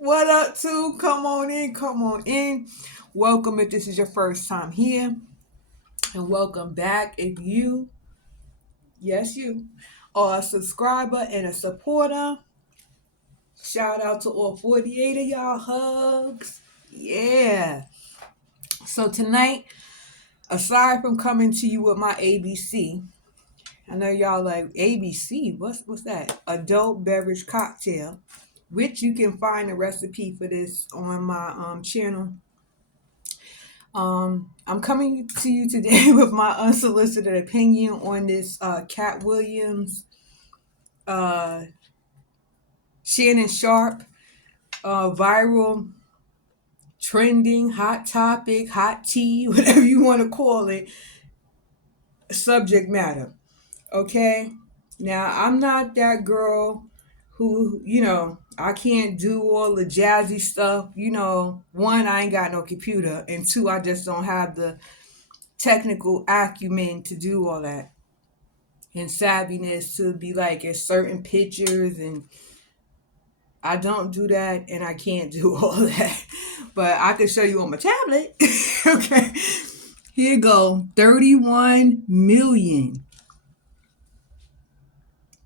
What up, too? Come on in, come on in. Welcome if this is your first time here, and welcome back if you, yes, you, are a subscriber and a supporter. Shout out to all 48 of y'all. Hugs. Yeah. So, tonight, aside from coming to you with my ABC, I know y'all like ABC. What's that? Adult beverage cocktail, which you can find the recipe for this on my channel. I'm coming to you today with my unsolicited opinion on this Cat Williams, uh, Shannon Sharp, viral, trending, hot topic, hot tea, whatever you want to call it, subject matter. Okay? Now, I'm not that girl who, I can't do all the jazzy stuff. One, I ain't got no computer, and two, I just don't have the technical acumen to do all that and savviness to be like at certain pictures, and I don't do that and I can't do all that. But I can show you on my tablet. Okay. Here you go. 31 million.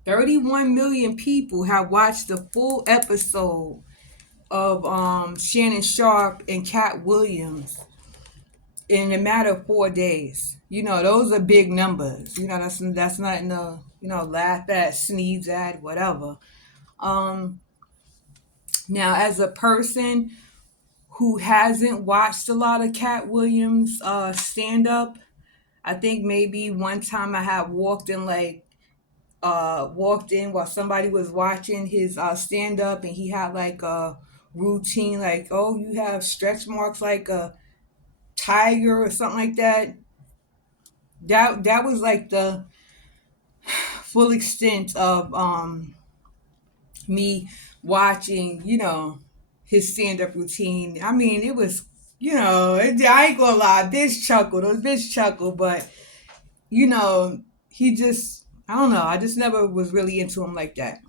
31 million people have watched the full episode of Shannon Sharp and Cat Williams in a matter of 4 days. Those are big numbers. That's nothing to laugh at, sneeze at, whatever. Um, Now, as a person who hasn't watched a lot of Cat Williams stand up, I think maybe one time I had walked in while somebody was watching his stand up, and he had like a routine, like, oh, you have stretch marks like a tiger or something like that. That was like the full extent of me watching, his stand up routine. I mean, it was, I ain't gonna lie, bitch chuckle, but, you know, he just, I don't know, I just never was really into him like that.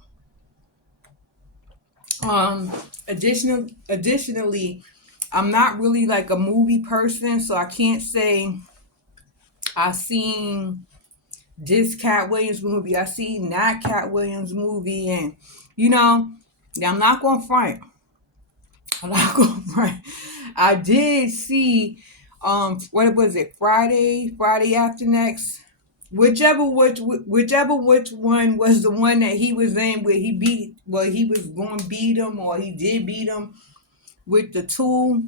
Um, additionally, I'm not really like a movie person, so I can't say I seen this Cat Williams movie, I seen that Cat Williams movie, and, you know, I'm not gonna front. I'm not gonna front. I did see what was it, Friday after next, whichever which one was the one that he was in, where he was going to beat him, or he did beat him with the tool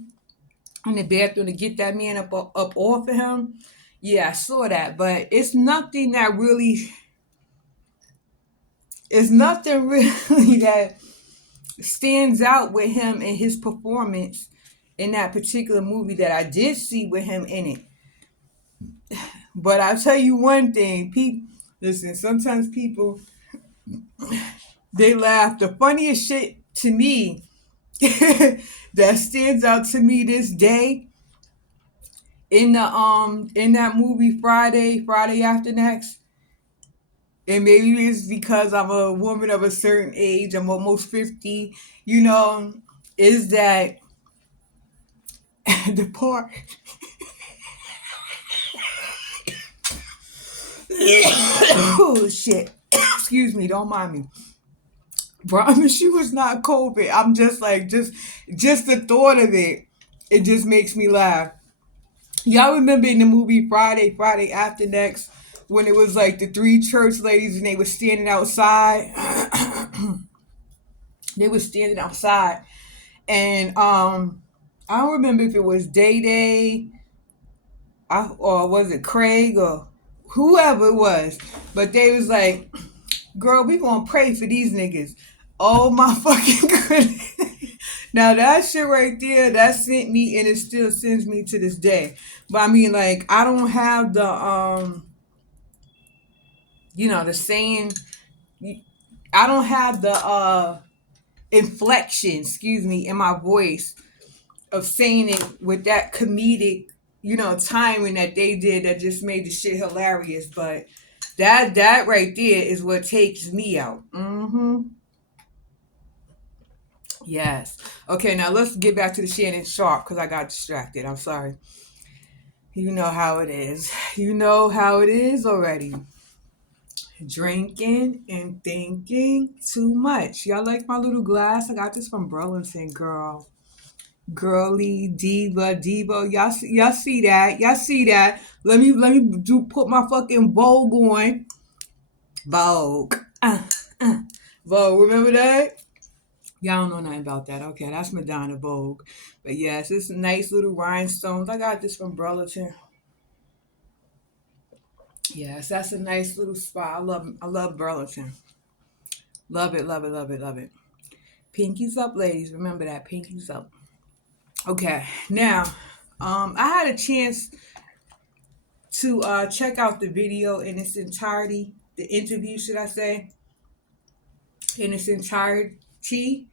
in the bathroom to get that man up off of him. Yeah, I saw that, but it's nothing really that stands out with him and his performance in that particular movie that I did see with him in it. But I'll tell you one thing, listen, sometimes people, they laugh. The funniest shit to me that stands out to me this day in that movie Friday after next, and maybe it's because I'm a woman of a certain age, I'm almost 50, you know, is that the part. Oh shit. Excuse me, don't mind me. Promise you it's not COVID. I'm just like, just the thought of it just makes me laugh. Y'all remember in the movie Friday After Next, when it was like the three church ladies and they were standing outside? They were standing outside, and I don't remember if it was Day Day, or was it Craig, or whoever it was, but they was like, girl, we gonna pray for these niggas. Oh my fucking goodness. Now that shit right there, that sent me, and it still sends me to this day. But I mean, like, I don't have the the saying, I don't have the inflection, excuse me, in my voice of saying it with that comedic, timing that they did, that just made the shit hilarious. But that right there is what takes me out. Yes. Okay, now let's get back to the Shannon Sharpe because I got distracted. I'm sorry. You know how it is. You know how it is already. Drinking and thinking too much. Y'all like my little glass? I got this from Burlington, girl. Girly diva. Y'all see that? Y'all see that? Let me do put my fucking Vogue on. Vogue. Uh. Vogue. Remember that? Y'all don't know nothing about that. Okay, that's Madonna Vogue. But yes, it's nice little rhinestones. I got this from Burlington. Yes, that's a nice little spot. I love Burlington. Love it, love it, love it, love it. Pinkies up, ladies. Remember that. Pinkies up. Okay, now, I had a chance to check out the video in its entirety, the interview, should I say, in its entirety,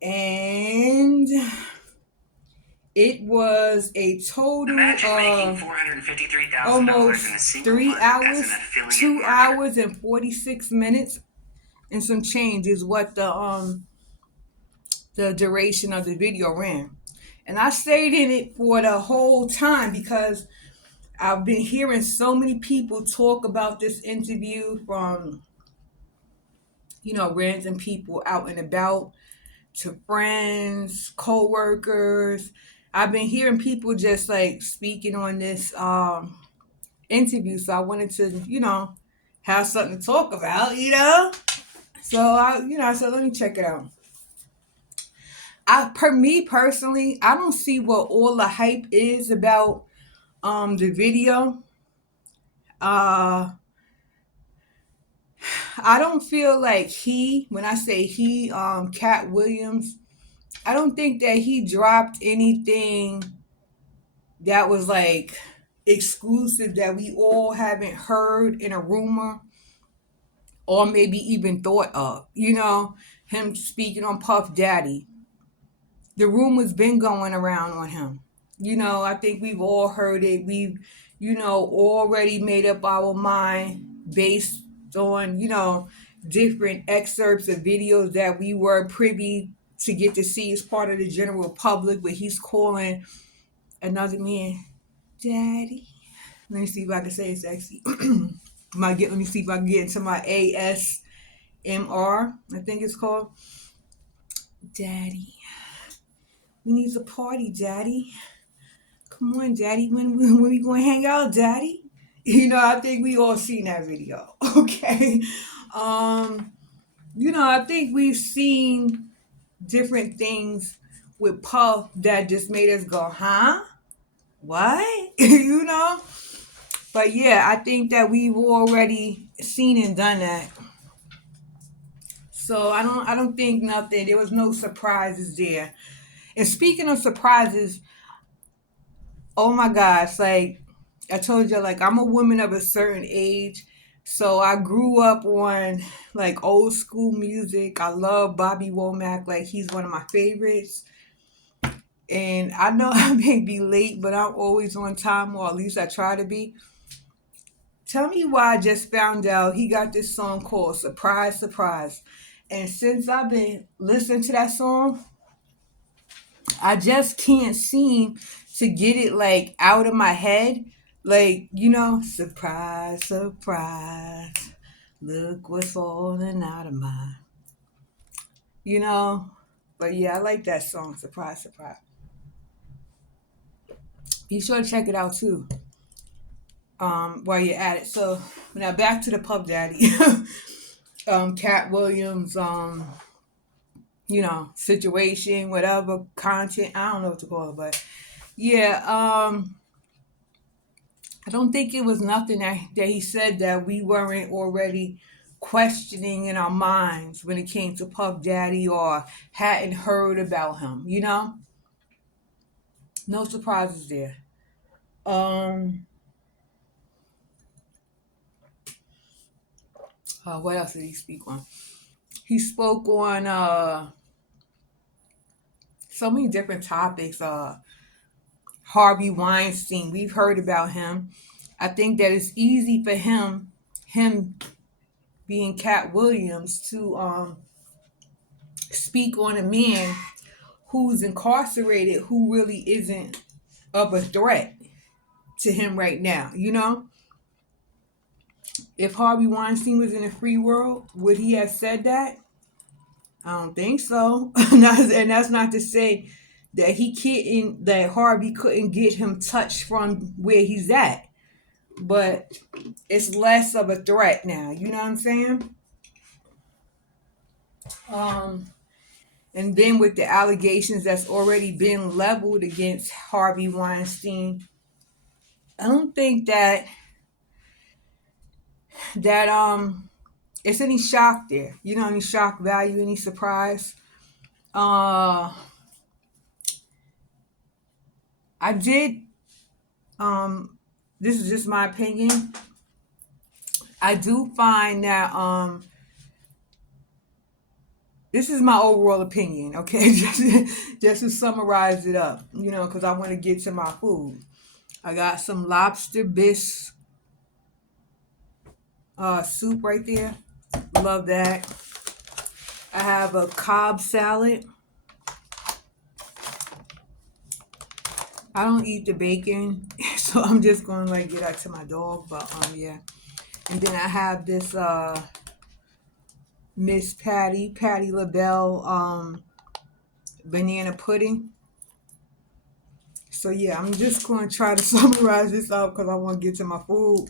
and it was a total of almost 3 hours, 2 hours and 46 minutes, and some change is what the duration of the video ran. And I stayed in it for the whole time because I've been hearing so many people talk about this interview from, random people out and about to friends, co-workers. I've been hearing people just like speaking on this interview. So I wanted to, have something to talk about. So I said, let me check it out. Per me personally, I don't see what all the hype is about the video. Uh I don't feel like when I say Cat Williams, I don't think that he dropped anything that was like exclusive that we all haven't heard in a rumor or maybe even thought of. Him speaking on Puff Daddy. The rumors been going around on him. I think we've all heard it. We've, already made up our mind based on, different excerpts of videos that we were privy to get to see as part of the general public, where he's calling another man daddy. Let me see if I can say it sexy. Let me see if I can get into my ASMR, I think it's called. Daddy. We need a party, daddy. Come on, daddy. When we going to hang out, daddy? I think we all seen that video. Okay. I think we've seen different things with Puff that just made us go, huh? What? But yeah, I think that we've already seen and done that. So I don't think nothing. There was no surprises there. And speaking of surprises, oh my gosh, like I told you, like I'm a woman of a certain age. So I grew up on like old school music. I love Bobby Womack. Like he's one of my favorites. And I know I may be late, but I'm always on time, or at least I try to be. Tell me why I just found out he got this song called Surprise, Surprise. And since I've been listening to that song, I just can't seem to get it like out of my head. Like, surprise, surprise. Look what's falling out of my, you know. But yeah, I like that song, Surprise, Surprise. Be sure to check it out too. While you're at it. So now back to the Puff Daddy. Cat Williams, situation, whatever, content. I don't know what to call it, but yeah, I don't think it was nothing that he said that we weren't already questioning in our minds when it came to Puff Daddy or hadn't heard about him. No surprises there. Um, what else did he speak on? He spoke on so many different topics. Harvey Weinstein, we've heard about him. I think that it's easy for him being Cat Williams, to speak on a man who's incarcerated who really isn't of a threat to him right now, you know? If Harvey Weinstein was in a free world, would he have said that? I don't think so. And that's not to say that that Harvey couldn't get him touched from where he's at. But it's less of a threat now. You know what I'm saying? Um, and then with the allegations that's already been leveled against Harvey Weinstein, I don't think that it's any shock there. You know, any shock value, any surprise. Uh I did this is just my opinion. I do find that this is my overall opinion, okay? Just to summarize it up, you know, because I want to get to my food. I got some lobster bisque soup right there. Love that. I have a Cobb salad. I don't eat the bacon, so I'm just gonna like get that to my dog. But yeah. And then I have this Miss Patti LaBelle banana pudding. So yeah, I'm just gonna try to summarize this out because I want to get to my food.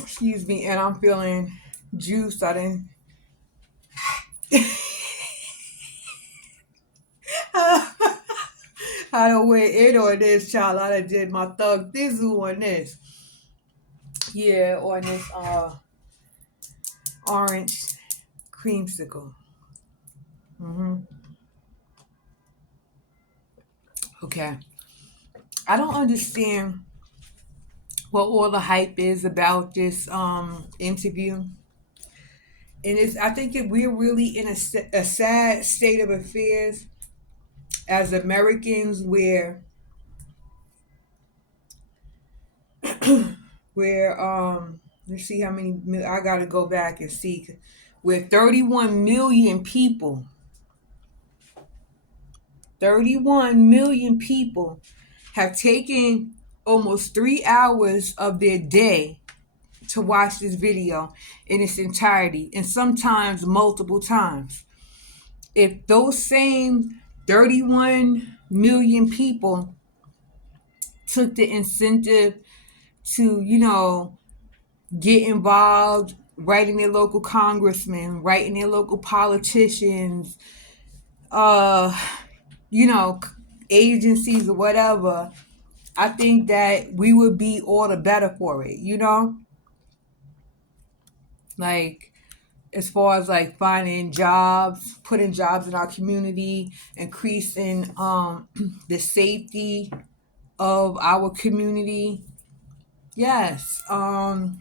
Excuse me, and I'm feeling juiced. I didn't. I don't wear it on this, child. I done did my thug thizzle on this. Yeah, on this orange creamsicle. hmm Okay. I don't understand what all the hype is about this interview. And I think we're really in a sad state of affairs as Americans where let's see how many I got to go back and see where 31 million people 31 million people have taken almost 3 hours of their day to watch this video in its entirety, and sometimes multiple times. If those same 31 million people took the incentive to, get involved, writing their local congressmen, writing their local politicians, uh, you know, agencies or whatever, I think that we would be all the better for it, Like, as far as like finding jobs, putting jobs in our community, increasing the safety of our community. Yes. The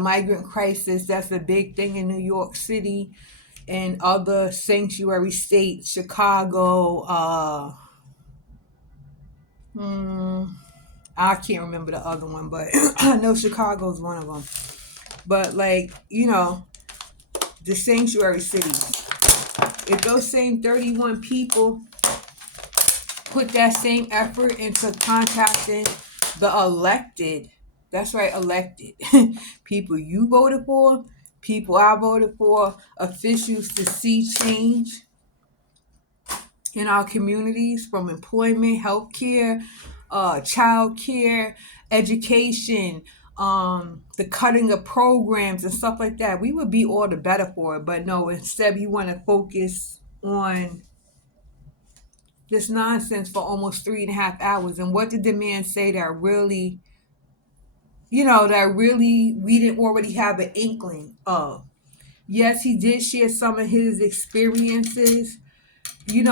migrant crisis, that's a big thing in New York City and other sanctuary states, Chicago, I can't remember the other one, but I know Chicago's one of them. But like, the sanctuary cities. If those same 31 people put that same effort into contacting the elected, that's right, elected people you voted for, people I voted for, officials to see change in our communities from employment, healthcare, child care, education, the cutting of programs and stuff like that, we would be all the better for it. But no, instead you want to focus on this nonsense for almost 3.5 hours. And what did the man say that really, we didn't already have an inkling of? Yes, he did share some of his experiences. We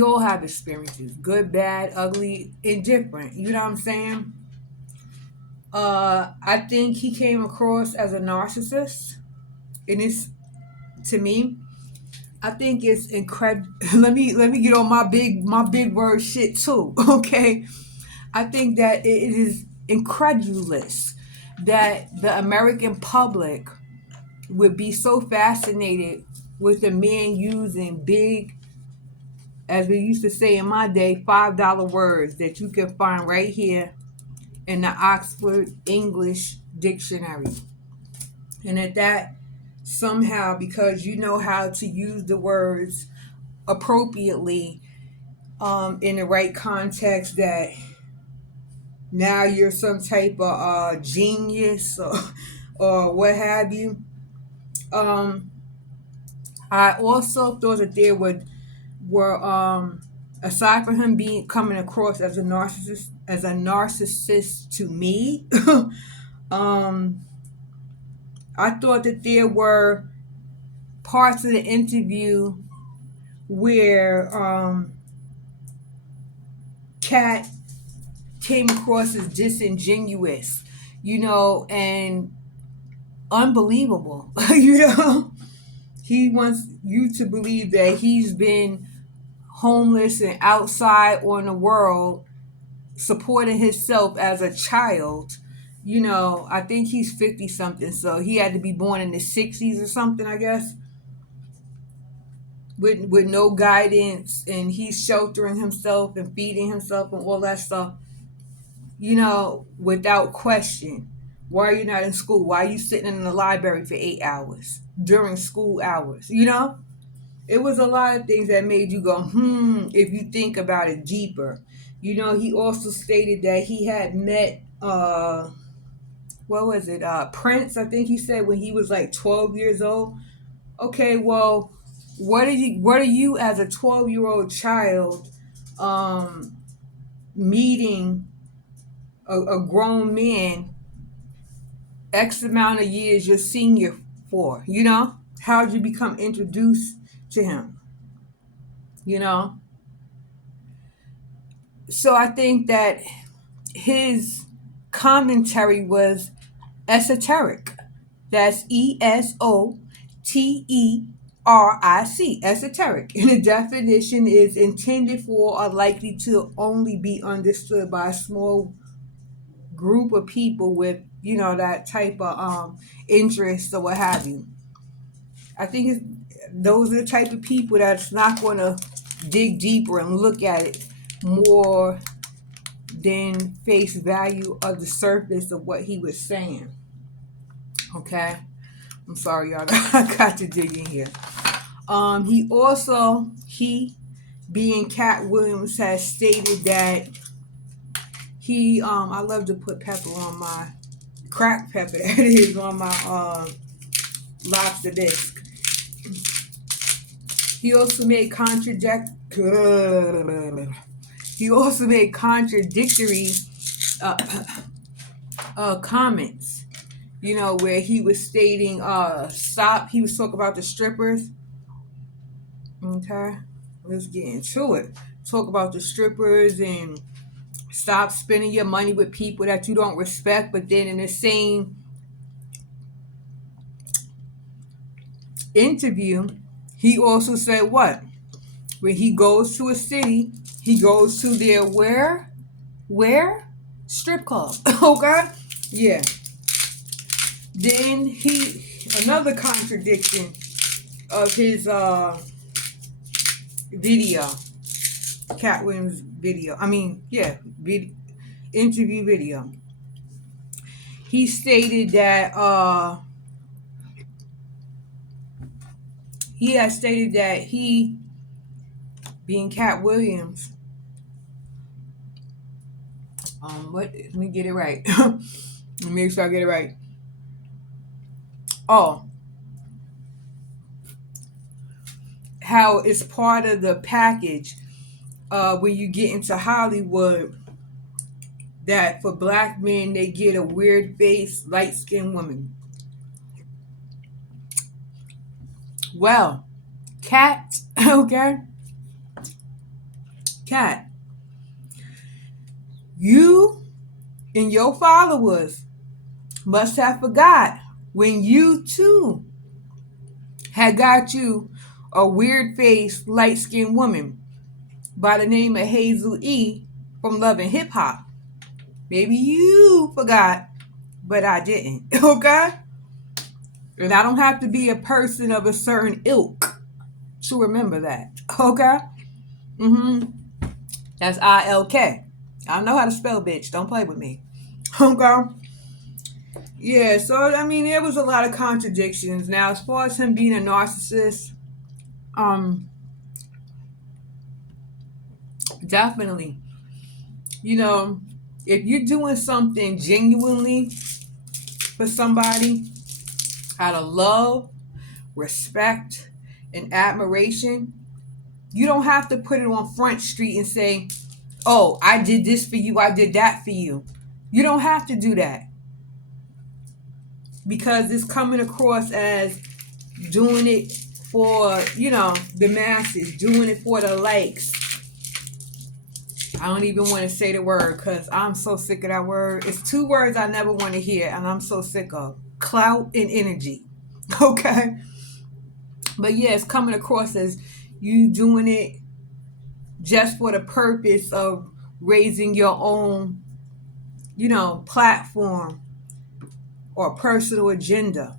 all have experiences, good, bad, ugly, indifferent. You know what I'm saying? I think he came across as a narcissist. And it's, to me, I think it's incredible. Let me get on my big word shit too. Okay, I think that it is incredulous that the American public would be so fascinated with a man using big, as we used to say in my day, $5 words that you can find right here in the Oxford English Dictionary. And at that, somehow, because you know how to use the words appropriately in the right context, that now you're some type of genius or what have you. I also thought that there were aside from him being coming across as a narcissist to me, um, I thought that there were parts of the interview where Cat came across as disingenuous, and unbelievable. He wants you to believe that he's been homeless and outside on the world supporting himself as a child. I think he's 50 something, so he had to be born in the 60s or something, I guess, with no guidance, and he's sheltering himself and feeding himself and all that stuff, without question. Why are you not in school? Why are you sitting in the library for 8 hours during school hours? It was a lot of things that made you go, if you think about it deeper. He also stated that he had met, what was it, Prince, I think he said, when he was like 12 years old. Okay, well, what are you as a 12-year-old child meeting a grown man X amount of years your senior for? How'd you become introduced to him? So I think that his commentary was esoteric. That's ESOTERIC, esoteric. And the definition is intended for or likely to only be understood by a small group of people with, that type of interest or what have you. I think those are the type of people that's not going to dig deeper and look at it more than face value of the surface of what he was saying. Okay? I'm sorry, y'all. I got to dig in here. He being Cat Williams, has stated that I love to put pepper on my cracked pepper, that is, on my lobster bisque. He also made contradictory comments, where he was stating, he was talking about the strippers. Okay, let's get into it. Talk about the strippers and stop spending your money with people that you don't respect. But then in the same interview, he also said what? When he goes to a city, he goes to their where? Strip club. Okay? Yeah. Then another contradiction of his video, Cat Williams video. Interview video. He stated that he, being Cat Williams, let me get it right. Let me make sure I get it right. Oh, how it's part of the package when you get into Hollywood, that for black men they get a weird face, light-skinned woman. Well, Cat, okay? Cat, you and your followers must have forgot when you too had got you a weird faced, light skinned woman by the name of Hazel E from Love and Hip Hop. Maybe you forgot, but I didn't. Okay? And I don't have to be a person of a certain ilk to remember that. Okay? Mm-hmm. That's ILK. I know how to spell bitch. Don't play with me. Okay? Yeah, so I mean there was a lot of contradictions. Now as far as him being a narcissist, um, definitely. You know, if you're doing something genuinely for somebody out of love, respect, and admiration, you don't have to put it on Front Street and say, oh, I did this for you, I did that for you. You don't have to do that because it's coming across as doing it for, the masses, doing it for the likes. I don't even want to say the word because I'm so sick of that word. It's two words I never want to hear and I'm so sick of. Clout and energy. Okay? But yeah, it's coming across as you doing it just for the purpose of raising your own, platform or personal agenda.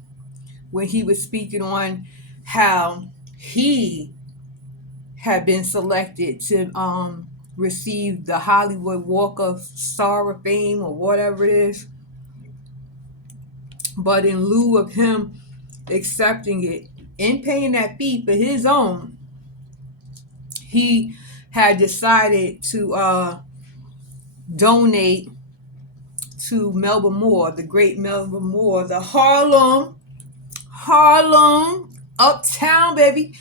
When he was speaking on how he had been selected to receive the Hollywood Walk of Star of Fame or whatever it is. But in lieu of him accepting it and paying that fee for his own, he had decided to donate to Melba Moore, the great Melba Moore, the Harlem, Uptown baby,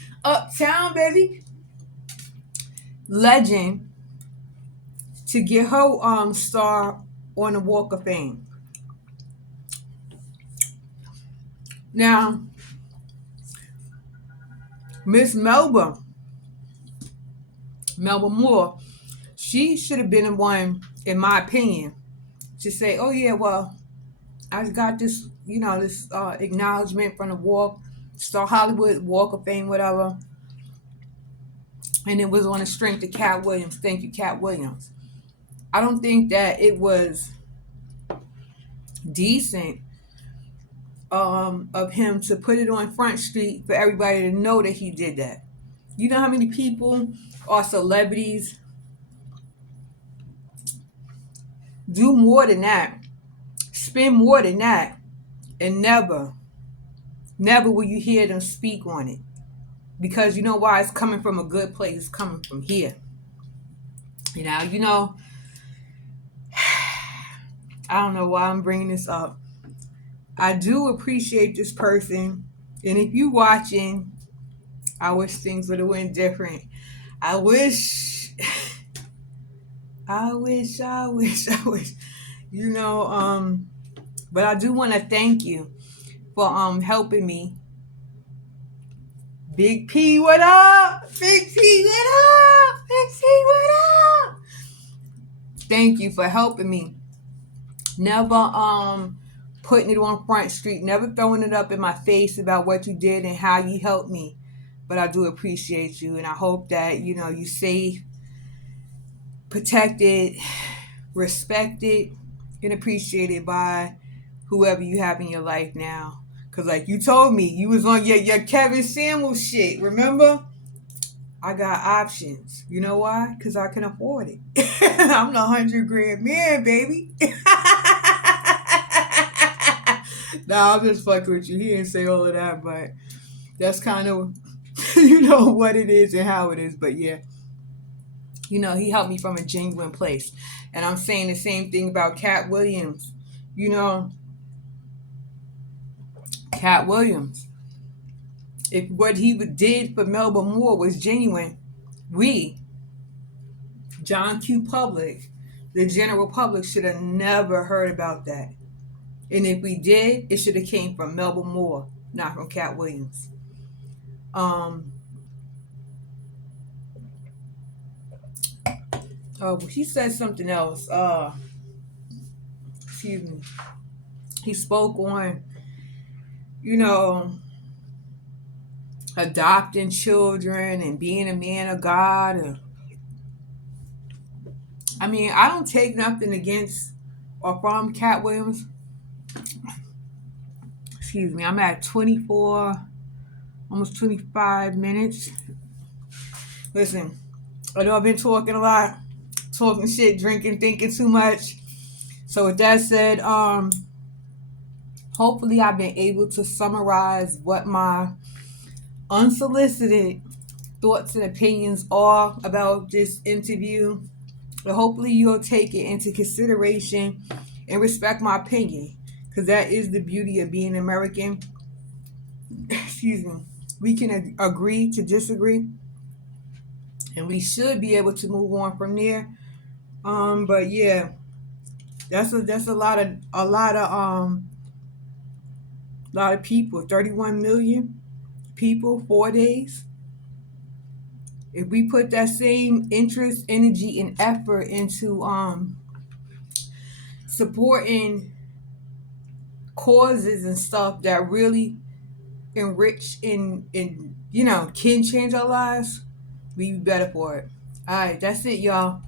legend, to get her star on the Walk of Fame. Now, Miss Melba Moore, she should have been the one, in my opinion, to say, oh yeah, well, I got this, this acknowledgement from the Star Hollywood Walk of Fame, whatever. And it was on the strength of Cat Williams. Thank you, Cat Williams. I don't think that it was decent of him to put it on Front Street for everybody to know that he did that. You know how many people or celebrities do more than that, spend more than that, and never will you hear them speak on it. Because you know why? It's coming from a good place. It's coming from here. I don't know why I'm bringing this up. I do appreciate this person. And if you watching, I wish things would have went different. I wish. But I do want to thank you for helping me. Big P, what up? Big P, what up? Big P, what up? Thank you for helping me. Never putting it on Front Street, never throwing it up in my face about what you did and how you helped me. But I do appreciate you, and I hope that you safe, protected, respected, and appreciated by whoever you have in your life now. Because like you told me, you was on your Kevin Samuels shit, remember? I got options. You know why? Because I can afford it. I'm the 100,000 man, baby. Nah, I'm just fucking with you. He didn't say all of that, but that's kind of, what it is and how it is. But yeah, he helped me from a genuine place. And I'm saying the same thing about Cat Williams. Cat Williams. If what he did for Melba Moore was genuine, John Q. Public, the general public, should have never heard about that. And if we did, it should have came from Melba Moore, not from Cat Williams. He said something else. Excuse me. He spoke on, adopting children and being a man of God. I don't take nothing against or from Cat Williams. Excuse me. I'm at 24, almost 25 minutes. Listen, I know I've been talking a lot, talking shit, drinking, thinking too much. So with that said, hopefully I've been able to summarize what my unsolicited thoughts and opinions are about this interview. But hopefully you'll take it into consideration and respect my opinion. Because that is the beauty of being American. Excuse me. We can agree to disagree, and we should be able to move on from there. But yeah, that's a lot of people. 31 million people, 4 days. If we put that same interest, energy, and effort into supporting causes and stuff that really enrich and can change our lives, we be better for it. All right, that's it, y'all.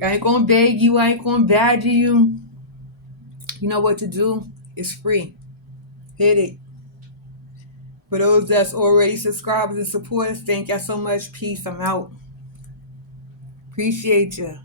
I ain't gonna beg you. I ain't gonna badger you. You know what to do. It's free. Hit it. For those that's already subscribers and supporters, thank y'all so much. Peace. I'm out. Appreciate you.